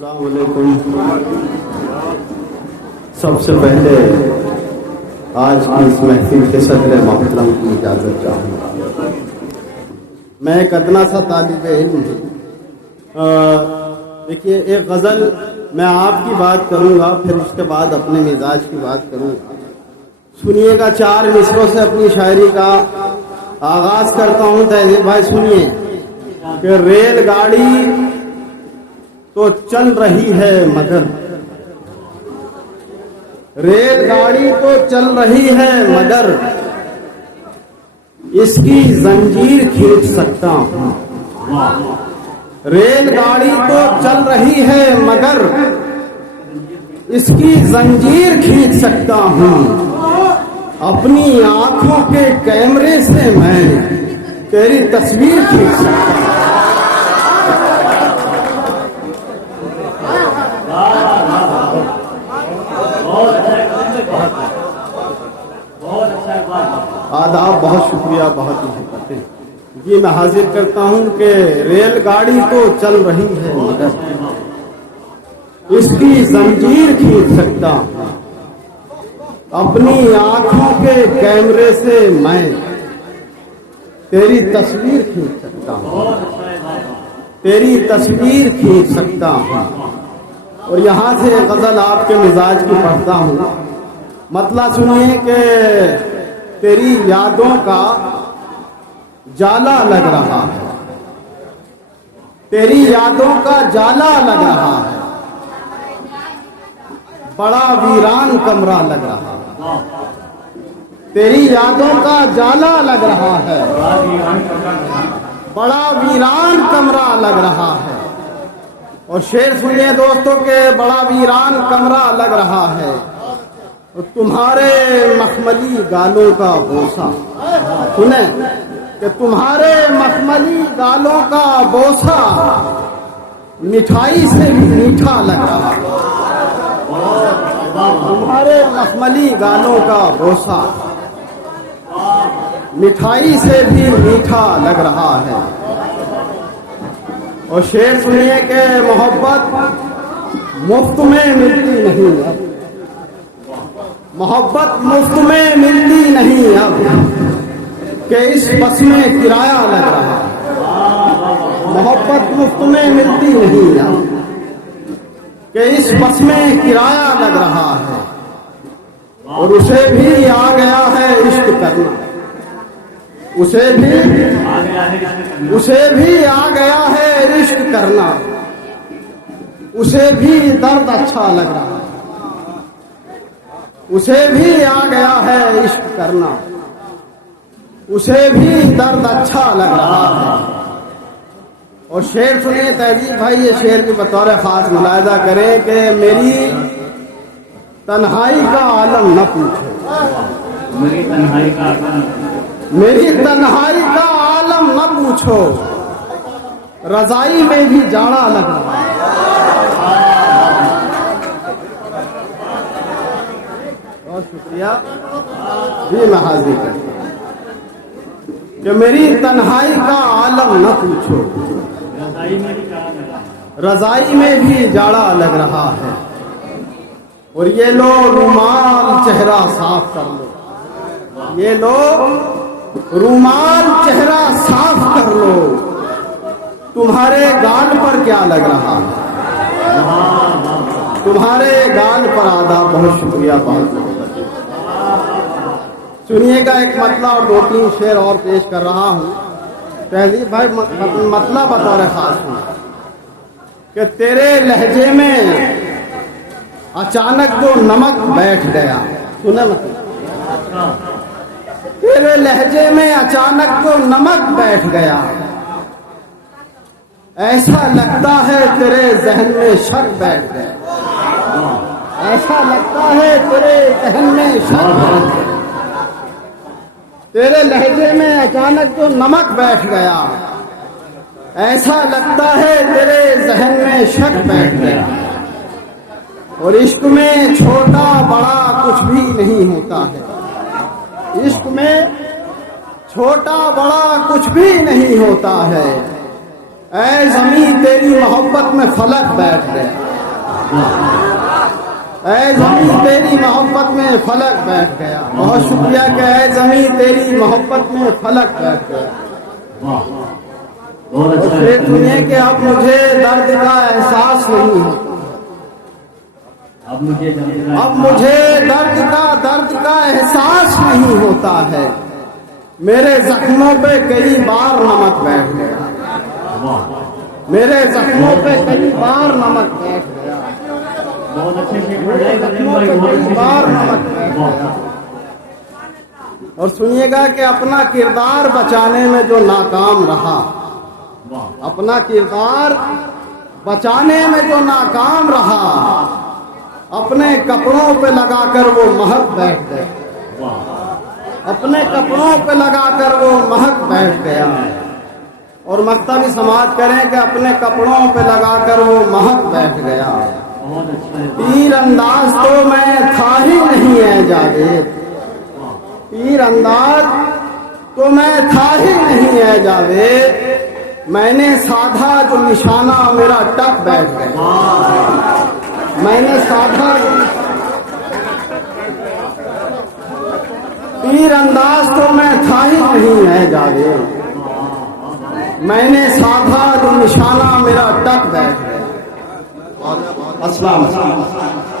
अस्सलाम वालेकुम। सबसे पहले आज की इस महफिल के सदर मोहतरम की इजाज़त चाहूँगा। मैं एक अदना सा तालिब इल्म हूँ। देखिए, एक गज़ल मैं आपकी बात करूँगा, फिर उसके बाद अपने मिजाज की बात करूँगा। सुनिएगा, 4 मिसरों से अपनी शायरी का आगाज करता हूँ। तहजीब भाई सुनिए कि रेलगाड़ी तो चल रही है मगर, रेलगाड़ी तो चल रही है मगर इसकी जंजीर खींच सकता हूँ। रेलगाड़ी तो चल रही है मगर इसकी जंजीर खींच सकता हूँ। अपनी आंखों के कैमरे से मैं तेरी तस्वीर खींच सकता हूँ। आदाब, बहुत शुक्रिया, बहुत मोहब्बतें। ये मैं हाजिर करता हूँ कि रेलगाड़ी तो चल रही है मगर इसकी जंजीर खींच सकता हूँ। अपनी आंखों के कैमरे से मैं तेरी तस्वीर खींच सकता हूँ, तेरी तस्वीर खींच सकता हूँ। और यहाँ से गजल आपके मिजाज की पढ़ता हूँ। मतलब सुनिए कि तेरी यादों का जाला लग रहा है, तेरी यादों का जाला लग रहा है, बड़ा वीरान कमरा लग रहा है। तेरी यादों का जाला लग रहा है, बड़ा वीरान कमरा लग रहा है। और शेर सुनिए दोस्तों के, बड़ा वीरान कमरा लग रहा है और तुम्हारे मखमली गालों का बोसा। सुने कि तुम्हारे मखमली गालों का बोसा मिठाई से भी मीठा लग रहा है। तुम्हारे मखमली गालों का बोसा मिठाई से भी मीठा लग रहा है। और शेर सुनिए कि मोहब्बत मुफ्त में मिलती नहीं अब, मोहब्बत मुफ्त में मिलती नहीं अब कि इस बस में किराया लग रहा है। मोहब्बत मुफ्त में मिलती नहीं अब कि इस बस में किराया लग रहा है। और उसे भी आ गया है इश्क करना, उसे भी आ गया है इश्क करना, उसे भी दर्द अच्छा लग रहा है, उसे भी आ गया है इश्क करना, उसे भी दर्द अच्छा लग रहा है। और शेर सुनिए तहजीब भाई, ये शेर की बतौर खास मुलाहिजा करें कि मेरी तन्हाई का आलम न पूछो, मेरी तन्हाई का आलम न पूछो, रजाई में भी जाड़ा लग रहा है। बहुत शुक्रिया। जी मैं हाजिर करता हूं कि मेरी तन्हाई का आलम न पूछो, रजाई में भी जाड़ा लग रहा है। और ये लो रुमाल चेहरा साफ कर लो, ये लो रुमाल चेहरा साफ कर लो, तुम्हारे गाल पर क्या लग रहा है, तुम्हारे गाल पर। आदाब, बहुत शुक्रिया, बहुत सुनिएगा। एक मतलब और 2-3 शेर और पेश कर रहा हूँ। तहजीब भाई मतलब बतौर खास हूँ कि तेरे लहजे में अचानक तो नमक बैठ गया। सुने मतलब, तेरे लहजे में अचानक तो नमक बैठ गया, ऐसा लगता है तेरे जहन में शक बैठ गया, ऐसा लगता है तेरे जहन में शक बैठ गया। तेरे लहजे में अचानक तो नमक बैठ गया, ऐसा लगता है तेरे जहन में शक बैठ गया। और इश्क में छोटा बड़ा कुछ भी नहीं होता है, इश्क में छोटा बड़ा कुछ भी नहीं होता है। ऐ ज़मीं तेरी मोहब्बत में फलक बैठ गया, ऐ ज़मीं तेरी मोहब्बत में फलक बैठ गया। बहुत शुक्रिया कि ऐ ज़मीं तेरी मोहब्बत में फलक बैठ गया। बहुत अच्छा है। फिर सुनिए कि अब मुझे दर्द का एहसास नहीं होता। अब मुझे दर्द का एहसास नहीं होता है। मेरे जख्मों पे कई बार नमक बैठ गया। मेरे जख्मों पे कई बार नमक बैठ गया। बहुत अच्छे से जख्मों पे कई बार नमक बैठ गया। और सुनिएगा कि अपना किरदार बचाने में जो नाकाम रहा, अपना किरदार बचाने में जो नाकाम रहा, अपने कपड़ों पे लगाकर वो महक बैठ गया। अपने कपड़ों पे लगाकर वो महक बैठ गया। और मकतबी समाज करें कि अपने कपड़ों पे लगाकर वो महक बैठ गया। तीर अंदाज तो मैं था ही नहीं है जावेद। तीर अंदाज तो मैं था ही नहीं है जावेद। मैंने साधा जो निशाना मेरा टक बैठ गया। मैंने साधा तीर अंदाज तो मैं था ही नहीं है जावेद। मैंने साधा जो निशाना मेरा टक बैठ गया। अस्सलाम वालेकुम।